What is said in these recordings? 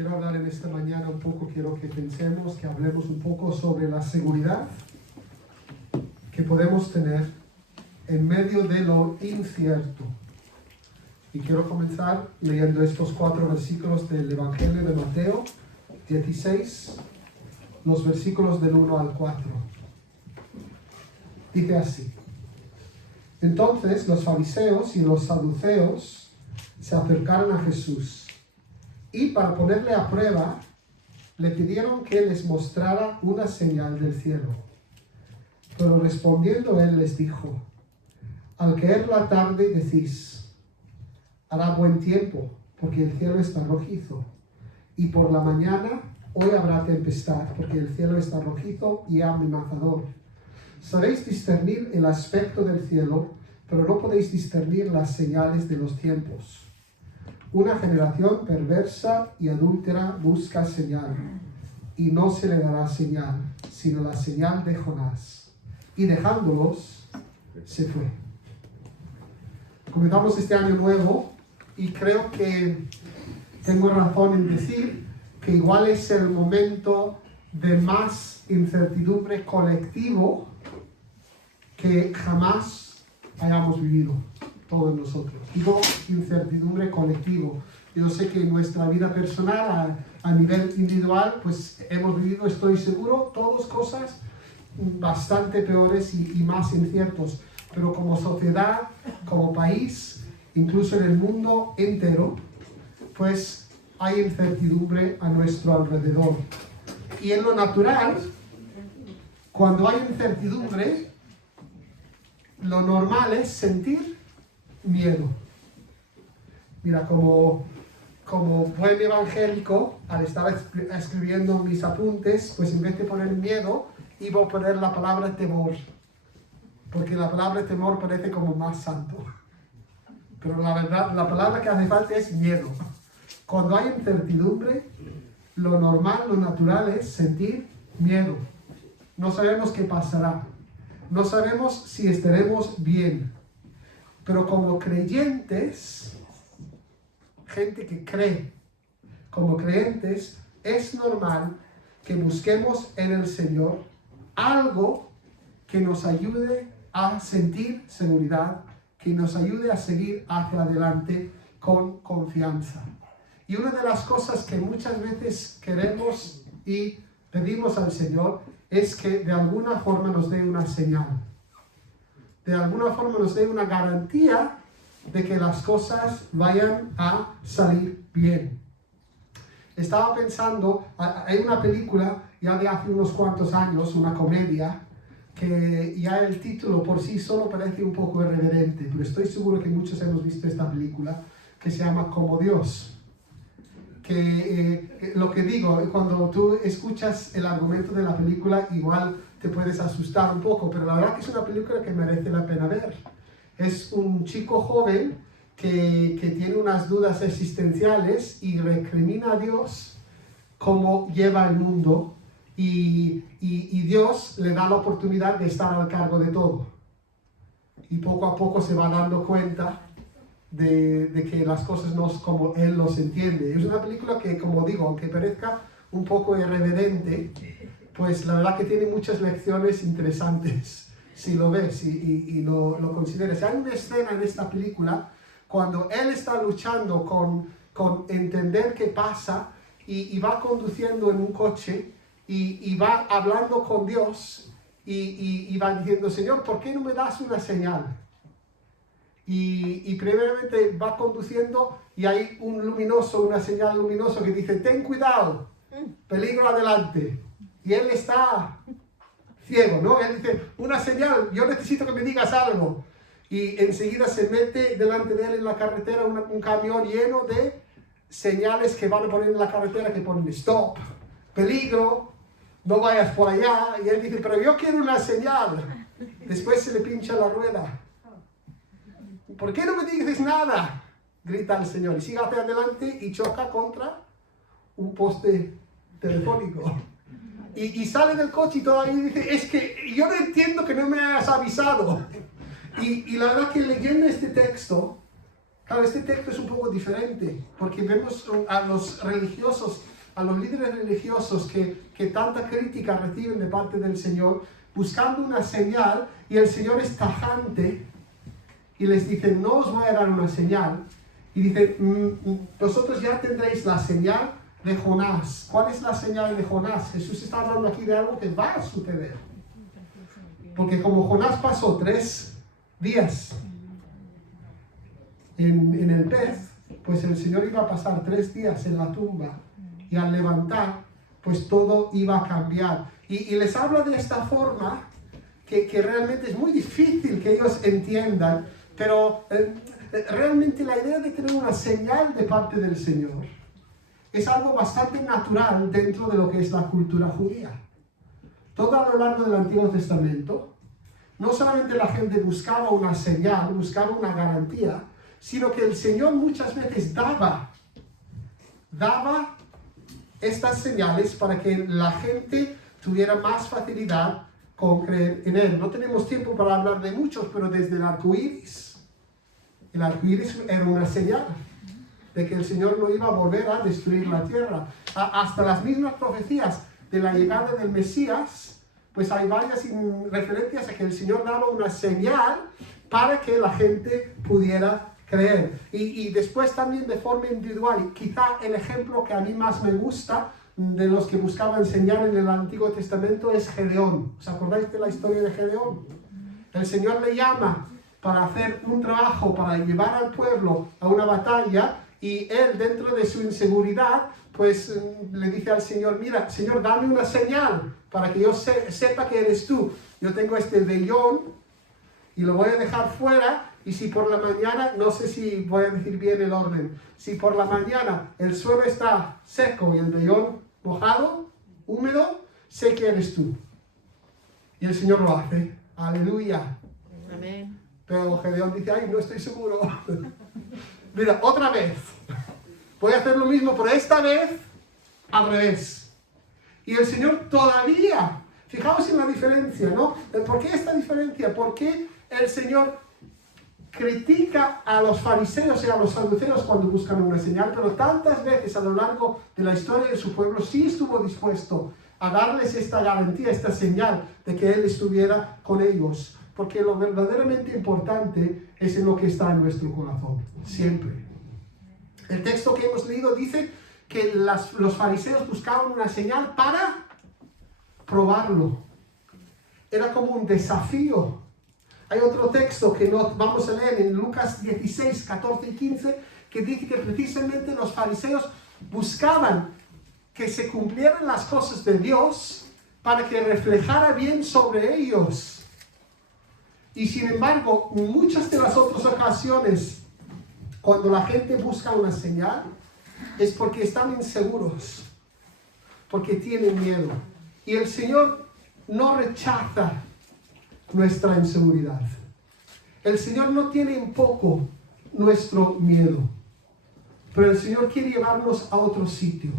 quiero hablar en esta mañana un poco, quiero que pensemos, que hablemos un poco sobre la seguridad que podemos tener en medio de lo incierto. Y quiero comenzar leyendo estos 4 versículos del Evangelio de Mateo 16, los versículos del 1 al 4. Dice así: Entonces los fariseos y los saduceos se acercaron a Jesús y para ponerle a prueba le pidieron que les mostrara una señal del cielo. Pero respondiendo él les dijo: Al caer la tarde decís, hará buen tiempo, porque el cielo está rojizo. Y por la mañana, hoy habrá tempestad, porque el cielo está rojizo y amenazador. Sabéis discernir el aspecto del cielo, pero no podéis discernir las señales de los tiempos. Una generación perversa y adúltera busca señal, y no se le dará señal, sino la señal de Jonás. Y dejándolos, se fue. Comenzamos este año nuevo, y creo que tengo razón en decir que igual es el momento de más incertidumbre colectivo que jamás hayamos vivido todos nosotros. Digo incertidumbre colectivo. Yo sé que en nuestra vida personal, a nivel individual, pues hemos vivido, estoy seguro, todas cosas bastante peores y más inciertos. Pero como sociedad, como país, incluso en el mundo entero, pues hay incertidumbre a nuestro alrededor. Y en lo natural, cuando hay incertidumbre, lo normal es sentir miedo. Mira, como buen evangélico, al estar escribiendo mis apuntes, pues en vez de poner miedo, iba a poner la palabra temor. Porque la palabra temor parece como más santo. Pero la verdad, la palabra que hace falta es miedo. Cuando hay incertidumbre, lo normal, lo natural es sentir miedo. No sabemos qué pasará. No sabemos si estaremos bien. Pero como creyentes, gente que cree, como creyentes, es normal que busquemos en el Señor algo que nos ayude a sentir seguridad, que nos ayude a seguir hacia adelante con confianza. Y una de las cosas que muchas veces queremos y pedimos al Señor es que de alguna forma nos dé una señal. De alguna forma nos dé una garantía de que las cosas vayan a salir bien. Estaba pensando, hay una película ya de hace unos cuantos años, una comedia, que ya el título por sí solo parece un poco irreverente, pero estoy seguro que muchos hemos visto esta película, que se llama Como Dios. Que lo que digo, cuando tú escuchas el argumento de la película, igual te puedes asustar un poco, pero la verdad que es una película que merece la pena ver. Es un chico joven que tiene unas dudas existenciales y recrimina a Dios cómo lleva el mundo, y Dios le da la oportunidad de estar al cargo de todo. Y poco a poco se va dando cuenta de que las cosas no es como Él los entiende. Es una película que, como digo, aunque parezca un poco irreverente, pues la verdad que tiene muchas lecciones interesantes si lo ves y lo consideras. Hay una escena en esta película cuando Él está luchando con entender qué pasa y va conduciendo en un coche y va hablando con Dios y va diciendo: Señor, ¿por qué no me das una señal? Y primeramente va conduciendo y hay una señal luminosa que dice: ten cuidado, peligro adelante. Y él está ciego, ¿no? Él dice: una señal, yo necesito que me digas algo. Y enseguida se mete delante de él en la carretera un camión lleno de señales que van a poner en la carretera, que ponen stop, peligro, no vayas por allá. Y él dice: pero yo quiero una señal. Después se le pincha la rueda. ¿Por qué no me dices nada?, grita el Señor, y sigue hacia adelante y choca contra un poste telefónico. Y sale del coche y todavía dice: es que yo no entiendo que no me hayas avisado. Y la verdad que leyendo este texto, claro, este texto es un poco diferente, porque vemos a los religiosos a los líderes religiosos que tanta crítica reciben de parte del Señor, buscando una señal, y el Señor es tajante y les dice, no os voy a dar una señal. Y dice, vosotros ya tendréis la señal de Jonás. ¿Cuál es la señal de Jonás? Jesús está hablando aquí de algo que va a suceder. Porque como Jonás pasó 3 días en el pez, pues el Señor iba a pasar 3 días en la tumba. Y al levantar, pues todo iba a cambiar. Y les habla de esta forma que realmente es muy difícil que ellos entiendan, pero realmente la idea de tener una señal de parte del Señor es algo bastante natural dentro de lo que es la cultura judía. Todo a lo largo del Antiguo Testamento, no solamente la gente buscaba una señal, buscaba una garantía, sino que el Señor muchas veces daba estas señales para que la gente tuviera más facilidad con creer en Él. No tenemos tiempo para hablar de muchos, pero desde el arco iris. El arco iris era una señal de que el Señor no iba a volver a destruir la tierra. Hasta las mismas profecías de la llegada del Mesías, pues hay varias referencias a que el Señor daba una señal para que la gente pudiera creer. Y después también de forma individual, quizá el ejemplo que a mí más me gusta de los que buscaban señal en el Antiguo Testamento es Gedeón. ¿Os acordáis de la historia de Gedeón? El Señor le llama para hacer un trabajo, para llevar al pueblo a una batalla, y él, dentro de su inseguridad, pues le dice al Señor, mira, Señor, dame una señal para que yo sepa que eres tú. Yo tengo este vellón y lo voy a dejar fuera, y si por la mañana, no sé si voy a decir bien el orden, si por la mañana el suelo está seco y el vellón mojado, húmedo, sé que eres tú. Y el Señor lo hace. Aleluya. Amén. Pero Gedeón dice, ay, no estoy seguro. Mira, otra vez. Voy a hacer lo mismo, pero esta vez al revés. Y el Señor todavía, fijaos en la diferencia, ¿no? ¿Por qué esta diferencia? ¿Por qué el Señor critica a los fariseos y a los saduceos cuando buscan una señal, pero tantas veces a lo largo de la historia de su pueblo sí estuvo dispuesto a darles esta garantía, esta señal de que Él estuviera con ellos? Porque lo verdaderamente importante es en lo que está en nuestro corazón, siempre. El texto que hemos leído dice que los fariseos buscaban una señal para probarlo. Era como un desafío. Hay otro texto que no vamos a leer en Lucas 16, 14 y 15, que dice que precisamente los fariseos buscaban que se cumplieran las cosas de Dios para que reflejara bien sobre ellos. Y sin embargo, en muchas de las otras ocasiones, cuando la gente busca una señal, es porque están inseguros, porque tienen miedo. Y el Señor no rechaza nuestra inseguridad. El Señor no tiene en poco nuestro miedo, pero el Señor quiere llevarnos a otro sitio.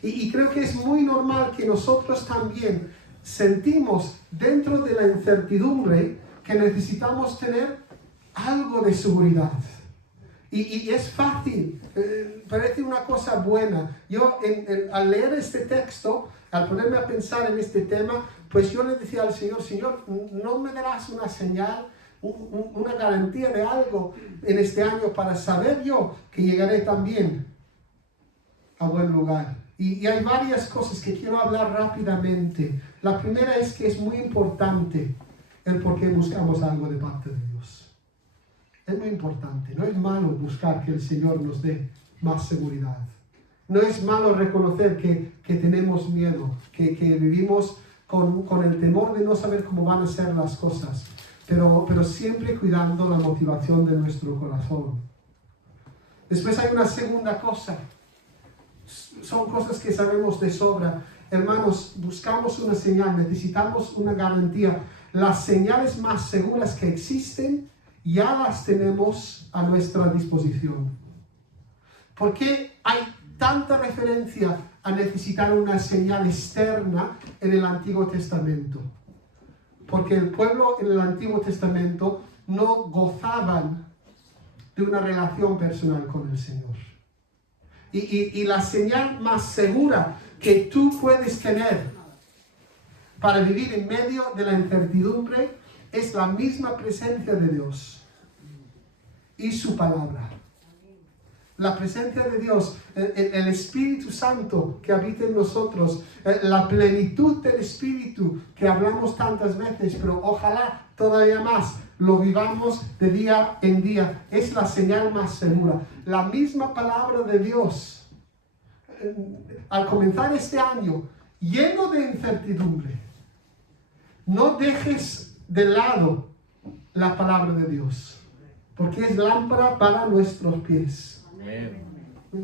Y creo que es muy normal que nosotros también sentimos dentro de la incertidumbre que necesitamos tener algo de seguridad. Y es fácil, parece una cosa buena. Yo al leer este texto, al ponerme a pensar en este tema, pues yo le decía al Señor, Señor, ¿no me darás una señal, una garantía de algo en este año para saber yo que llegaré también a buen lugar? Y hay varias cosas que quiero hablar rápidamente. La primera es que es muy importante el por qué buscamos algo de parte de Dios. Es muy importante. No es malo buscar que el Señor nos dé más seguridad. No es malo reconocer que tenemos miedo, que vivimos con el temor de no saber cómo van a ser las cosas, pero siempre cuidando la motivación de nuestro corazón. Después hay una segunda cosa. Son cosas que sabemos de sobra. Hermanos, buscamos una señal, necesitamos una garantía. Las señales más seguras que existen ya las tenemos a nuestra disposición. ¿Por qué hay tanta referencia a necesitar una señal externa en el Antiguo Testamento? Porque el pueblo en el Antiguo Testamento no gozaban de una relación personal con el Señor. Y la señal más segura que tú puedes tener para vivir en medio de la incertidumbre es la misma presencia de Dios y su palabra. La presencia de Dios, el Espíritu Santo que habita en nosotros, la plenitud del Espíritu que hablamos tantas veces, pero ojalá todavía más lo vivamos de día en día. Es la señal más segura. La misma palabra de Dios, al comenzar este año, lleno de incertidumbre, no dejes de lado la palabra de Dios, porque es lámpara para nuestros pies.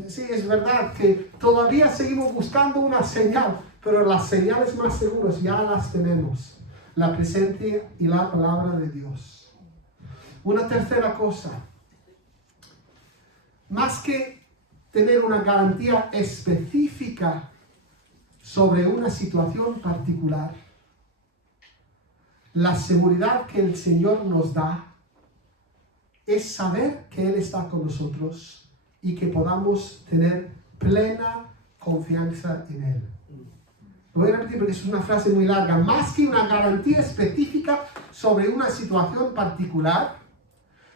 Sí, es verdad que todavía seguimos buscando una señal, pero las señales más seguras ya las tenemos. La presencia y la palabra de Dios. Una tercera cosa. Más que tener una garantía específica sobre una situación particular, la seguridad que el Señor nos da es saber que Él está con nosotros y que podamos tener plena confianza en Él. Lo voy a repetir porque es una frase muy larga. Más que una garantía específica sobre una situación particular,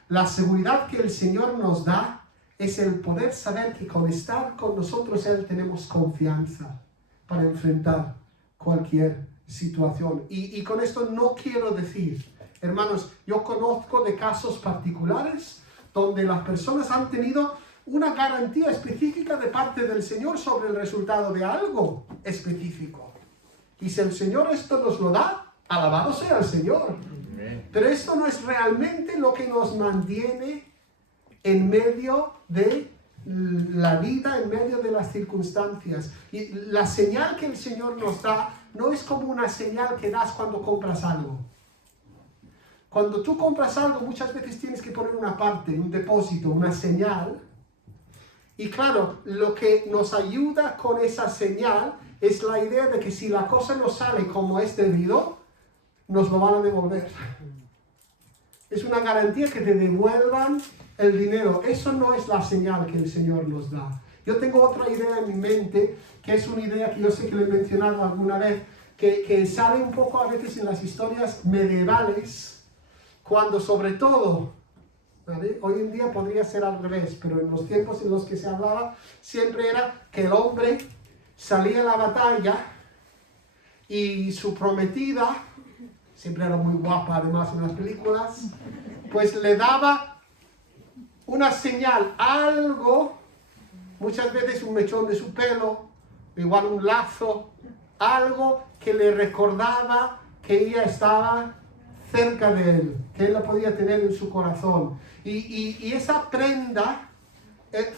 la seguridad que el Señor nos da es el poder saber que con estar con nosotros Él tenemos confianza para enfrentar cualquier situación. Y con esto no quiero decir, hermanos, yo conozco de casos particulares donde las personas han tenido una garantía específica de parte del Señor sobre el resultado de algo específico. Y si el Señor esto nos lo da, alabado sea el Señor. Pero esto no es realmente lo que nos mantiene en medio de la vida, en medio de las circunstancias. Y la señal que el Señor nos da no es como una señal que das cuando compras algo. Cuando tú compras algo, muchas veces tienes que poner una parte, un depósito, una señal. Y claro, lo que nos ayuda con esa señal es la idea de que si la cosa no sale como es debido, nos lo van a devolver. Es una garantía que te devuelvan el dinero. Eso no es la señal que el Señor nos da. Yo tengo otra idea en mi mente, que es una idea que yo sé que lo he mencionado alguna vez, que sale un poco a veces en las historias medievales, cuando sobre todo, ¿vale? Hoy en día podría ser al revés, pero en los tiempos en los que se hablaba, siempre era que el hombre salía a la batalla y su prometida, siempre era muy guapa además en las películas, pues le daba una señal, algo, muchas veces un mechón de su pelo, igual un lazo, algo que le recordaba que ella estaba cerca de él, que él la podía tener en su corazón. Y esa prenda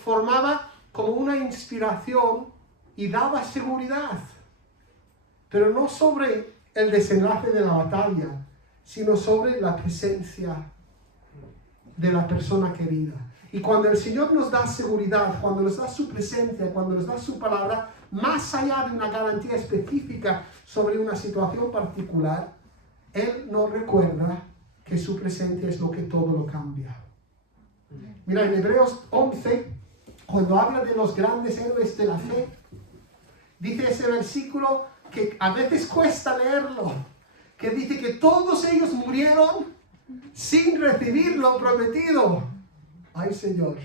formaba como una inspiración y daba seguridad, pero no sobre el desenlace de la batalla, sino sobre la presencia de la persona querida. Y cuando el Señor nos da seguridad, cuando nos da su presencia, cuando nos da su palabra, más allá de una garantía específica sobre una situación particular, Él nos recuerda que su presencia es lo que todo lo cambia. Mira, en Hebreos 11, cuando habla de los grandes héroes de la fe, dice ese versículo que a veces cuesta leerlo, que dice que todos ellos murieron sin recibir lo prometido. Ay, Señor,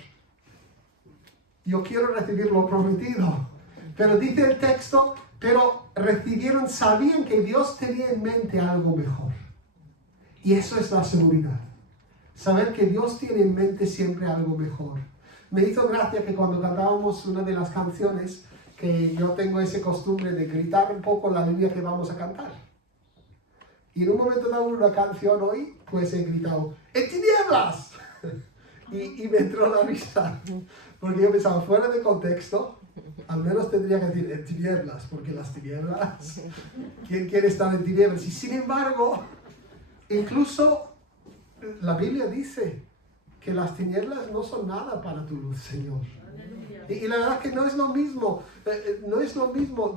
yo quiero recibir lo prometido. Pero dice el texto, pero recibieron, sabían que Dios tenía en mente algo mejor. Y eso es la seguridad. Saber que Dios tiene en mente siempre algo mejor. Me hizo gracia que cuando cantábamos una de las canciones, que yo tengo ese costumbre de gritar un poco la línea que vamos a cantar. Y en un momento dado una canción hoy, pues he gritado, ¡en tinieblas! y me entró la risa. Porque yo pensaba, fuera de contexto, al menos tendría que decir en tinieblas, porque las tinieblas, ¿quién quiere estar en tinieblas? Y sin embargo, incluso la Biblia dice que las tinieblas no son nada para tu luz, Señor. Y la verdad que no es lo mismo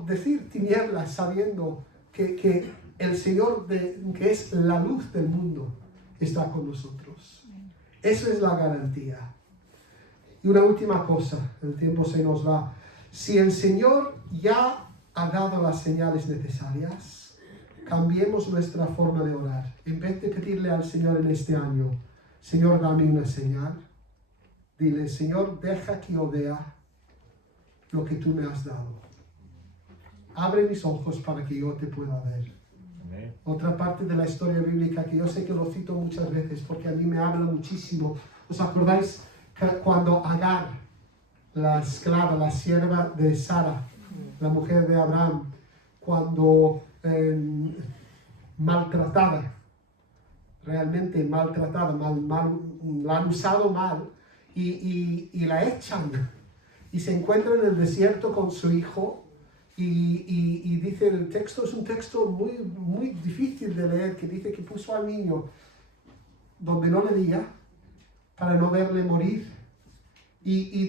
decir tinieblas sabiendo que el Señor, que es la luz del mundo, está con nosotros. Eso es la garantía. Y una última cosa, el tiempo se nos va. Si el Señor ya ha dado las señales necesarias, cambiemos nuestra forma de orar. En vez de pedirle al Señor en este año, Señor, dame una señal, dile, Señor, deja que yo vea lo que tú me has dado. Abre mis ojos para que yo te pueda ver. Amén. Otra parte de la historia bíblica que yo sé que lo cito muchas veces porque a mí me habla muchísimo. ¿Os acordáis que cuando Agar, la esclava, la sierva de Sara, la mujer de Abraham, cuando maltratada, realmente maltratada, la han usado mal y la echan y se encuentra en el desierto con su hijo y dice, el texto es un texto muy, muy difícil de leer, que dice que puso al niño donde no le diga para no verle morir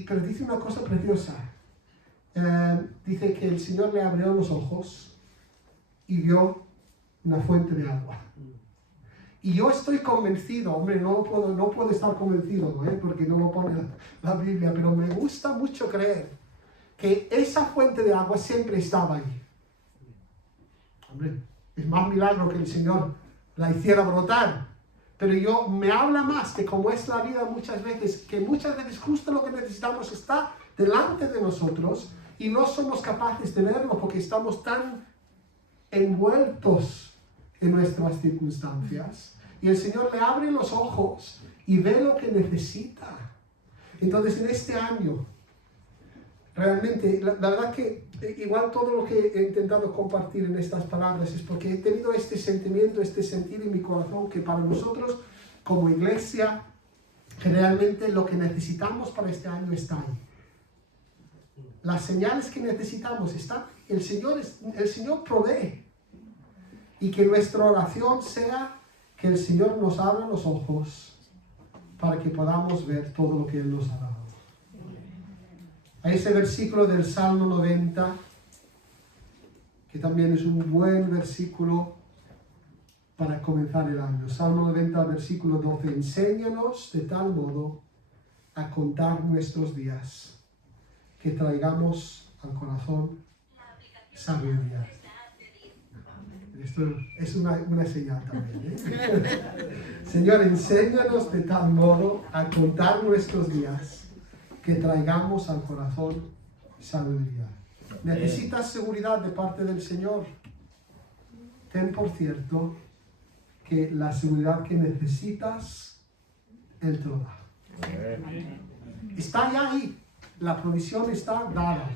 pero dice una cosa preciosa. Dice que el Señor le abrió los ojos y vio una fuente de agua. Y yo estoy convencido, hombre, no puedo estar convencido, porque no lo pone la Biblia, pero me gusta mucho creer que esa fuente de agua siempre estaba ahí. Hombre, es más milagro que el Señor la hiciera brotar. Pero me habla más de cómo es la vida muchas veces, que muchas veces justo lo que necesitamos está delante de nosotros y no somos capaces de verlo porque estamos tan envueltos en nuestras circunstancias. Y el Señor le abre los ojos y ve lo que necesita. Entonces, en este año, realmente, la verdad que igual todo lo que he intentado compartir en estas palabras es porque he tenido este sentimiento, este sentir en mi corazón que para nosotros como iglesia, que realmente lo que necesitamos para este año está ahí. Las señales que necesitamos están ahí. El Señor provee. Y que nuestra oración sea que el Señor nos abra los ojos para que podamos ver todo lo que Él nos ha dado. A ese versículo del Salmo 90, que también es un buen versículo para comenzar el año. Salmo 90, versículo 12. Enséñanos de tal modo a contar nuestros días, que traigamos al corazón sabiduría. Esto es una señal también, Señor, enséñanos de tal modo a contar nuestros días, que traigamos al corazón sabiduría. ¿Necesitas seguridad de parte del Señor? Ten por cierto que la seguridad que necesitas, Él te lo da. Está ya ahí. La provisión está dada.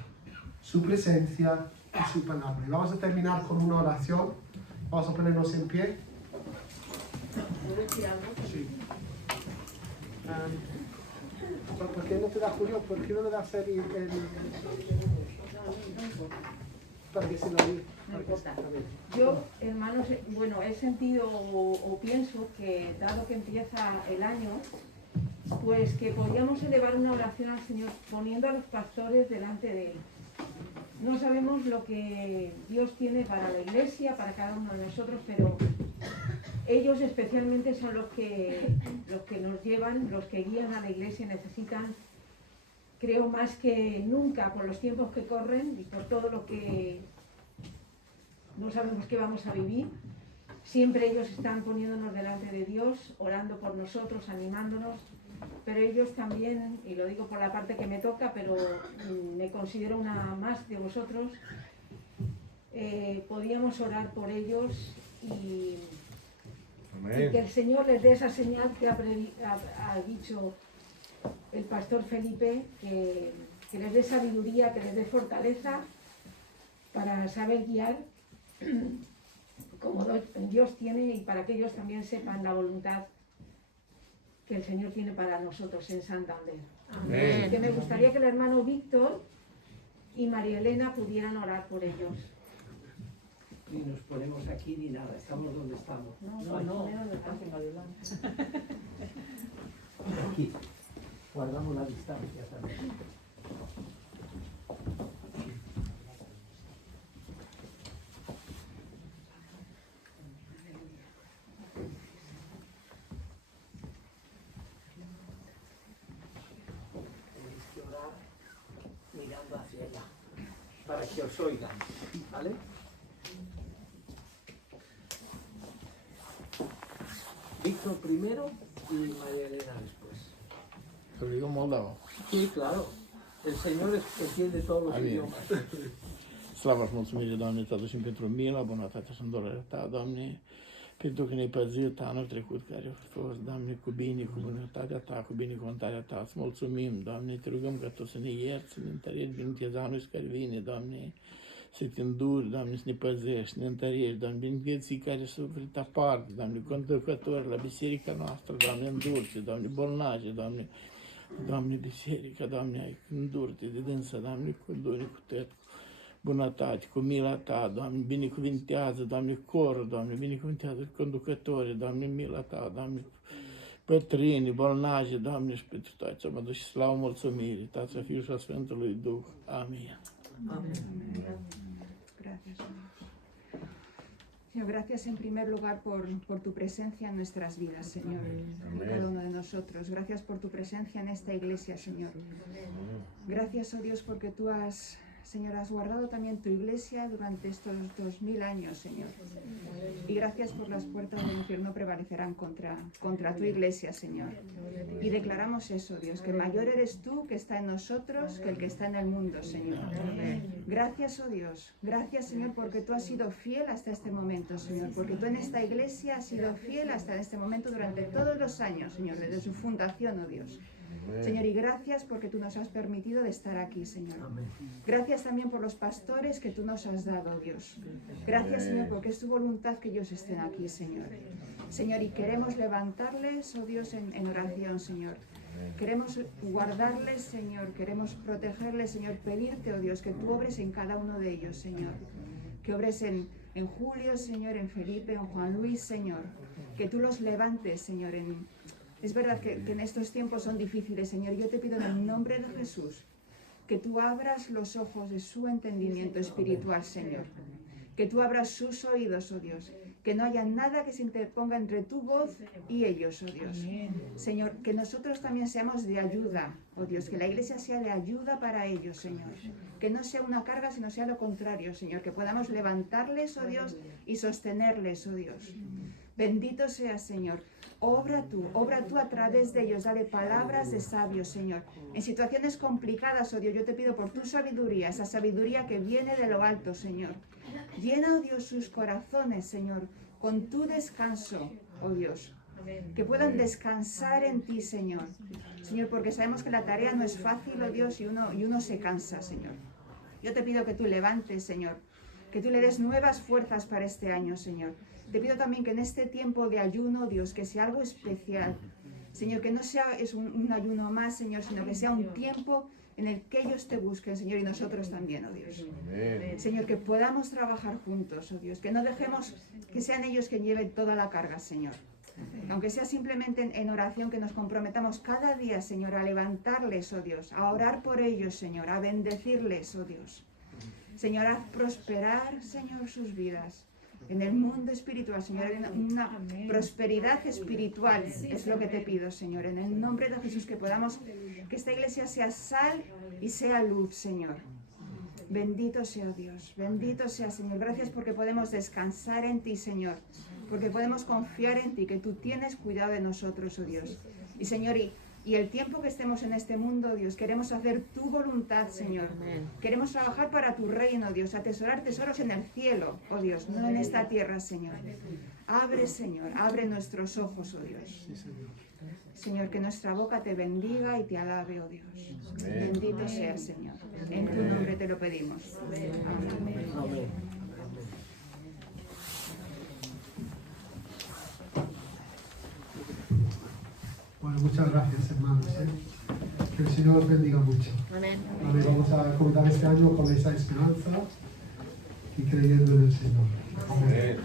Su presencia y su palabra. Y vamos a terminar con una oración. Vamos a ponernos en pie. Sí. ¿Por qué no te da Julio? ¿Por qué no le das el para que se lo diga? Yo, hermanos, bueno, he sentido o pienso que dado que empieza el año, pues que podríamos elevar una oración al Señor poniendo a los pastores delante de Él. No sabemos lo que Dios tiene para la iglesia, para cada uno de nosotros, pero ellos especialmente son los que nos llevan, los que guían a la iglesia. Necesitan, creo más que nunca, por los tiempos que corren y por todo lo que no sabemos qué vamos a vivir, siempre ellos están poniéndonos delante de Dios, orando por nosotros, animándonos, pero ellos también, y lo digo por la parte que me toca, pero me considero una más de vosotros, podíamos orar por ellos y que el Señor les dé esa señal que ha dicho el pastor Felipe, que les dé sabiduría, que les dé fortaleza para saber guiar como Dios tiene, y para que ellos también sepan la voluntad que el Señor tiene para nosotros en Santander. Amén. Que me gustaría que el hermano Víctor y María Elena pudieran orar por ellos. Ni nos ponemos aquí ni nada, estamos donde estamos. No. Aquí, guardamos la distancia también. para que os oigan, ¿vale? Víctor primero y María Elena después. Lo digo moldavo. Sí, claro. El Señor entiende todos los Amin. idiomas. Slavă și mulțumire, Doamne, Te aducem pentru mila, bunătatea și îndorerea Ta, Doamne, pentru că ne-ai păzit anul trecut care a fost, Doamne, cu bine, cu bunătatea Ta, cu binecuvântarea Ta. Îți mulțumim, Doamne, Te rugăm ca Tu să ne ierți, să ne întărești binecuvântarea care vine, Doamne, să Te înduri, Doamne, să ne păzești, să ne întărești, Doamne, binecuvânții care suferit aparte, Doamne, conducători la biserica noastră, Doamne, îndurte, Doamne, bolnavi, Doamne, Doamne, biserica, Doamne, ai îndurte de dânsă, Doamne, cu dune, cu tăt, bunătate, cu mila Ta, Doamne, binecuvintează, Doamne, corul, Doamne, binecuvintează conducătorii, Doamne, mila Ta, Doamne, bătrâni, bolnavi, Doamne, și pentru toți să mă duci slavă, mulțumire, Tatăl, Fiul și a Sfântului Duh. Amin. Amén. Gracias, Señor. Señor, gracias en primer lugar por tu presencia en nuestras vidas, Señor, en cada uno de nosotros. Gracias por tu presencia en esta iglesia, Señor. Gracias, oh Dios, porque tú has, Señor, has guardado también tu iglesia durante estos 2000 años, Señor. Y gracias por las puertas del infierno prevalecerán contra tu iglesia, Señor. Y declaramos eso, Dios, que mayor eres tú que está en nosotros que el que está en el mundo, Señor. Gracias, oh Dios. Gracias, Señor, porque tú has sido fiel hasta este momento, Señor. Porque tú en esta iglesia has sido fiel hasta este momento durante todos los años, Señor, desde su fundación, oh Dios. Señor, y gracias porque tú nos has permitido de estar aquí, Señor. Gracias también por los pastores que tú nos has dado, Dios. Gracias, Señor, porque es tu voluntad que ellos estén aquí, Señor. Señor, y queremos levantarles, oh Dios, en oración, Señor. Queremos guardarles, Señor, queremos protegerles, Señor, pedirte, oh Dios, que tú obres en cada uno de ellos, Señor. Que obres en Julio, Señor, en Felipe, en Juan Luis, Señor. Que tú los levantes, Señor, Es verdad que en estos tiempos son difíciles, Señor. Yo te pido en el nombre de Jesús que tú abras los ojos de su entendimiento espiritual, Señor. Que tú abras sus oídos, oh Dios. Que no haya nada que se interponga entre tu voz y ellos, oh Dios. Señor, que nosotros también seamos de ayuda, oh Dios. Que la iglesia sea de ayuda para ellos, Señor. Que no sea una carga, sino sea lo contrario, Señor. Que podamos levantarles, oh Dios, y sostenerles, oh Dios. Bendito seas, Señor. Obra tú a través de ellos, dale palabras de sabios, Señor. En situaciones complicadas, oh Dios, yo te pido por tu sabiduría, esa sabiduría que viene de lo alto, Señor. Llena, oh Dios, sus corazones, Señor, con tu descanso, oh Dios. Que puedan descansar en ti, Señor. Señor, porque sabemos que la tarea no es fácil, oh Dios, y uno se cansa, Señor. Yo te pido que tú levantes, Señor, que tú le des nuevas fuerzas para este año, Señor. Te pido también que en este tiempo de ayuno, Dios, que sea algo especial. Señor, que no sea un ayuno más, Señor, sino que sea un tiempo en el que ellos te busquen, Señor, y nosotros también, oh Dios. Amén. Señor, que podamos trabajar juntos, oh Dios, que no dejemos que sean ellos que lleven toda la carga, Señor. Aunque sea simplemente en oración, que nos comprometamos cada día, Señor, a levantarles, oh Dios, a orar por ellos, Señor, a bendecirles, oh Dios. Señor, haz prosperar, Señor, sus vidas. En el mundo espiritual, Señor, una prosperidad espiritual es lo que te pido, Señor. En el nombre de Jesús, que que esta iglesia sea sal y sea luz, Señor. Bendito sea Dios, bendito sea, Señor. Gracias porque podemos descansar en ti, Señor. Porque podemos confiar en ti, que tú tienes cuidado de nosotros, oh Dios. Y Señor, y el tiempo que estemos en este mundo, Dios, queremos hacer tu voluntad, Señor. Queremos trabajar para tu reino, Dios, atesorar tesoros en el cielo, oh Dios, no en esta tierra, Señor. Abre, Señor, abre nuestros ojos, oh Dios. Señor, que nuestra boca te bendiga y te alabe, oh Dios. Bendito seas, Señor. En tu nombre te lo pedimos. Amén. Amén. Bueno, muchas gracias, hermanos. Que el Señor os bendiga mucho. Amén. Vale, vamos a comenzar este año con esa esperanza y creyendo en el Señor. Amén.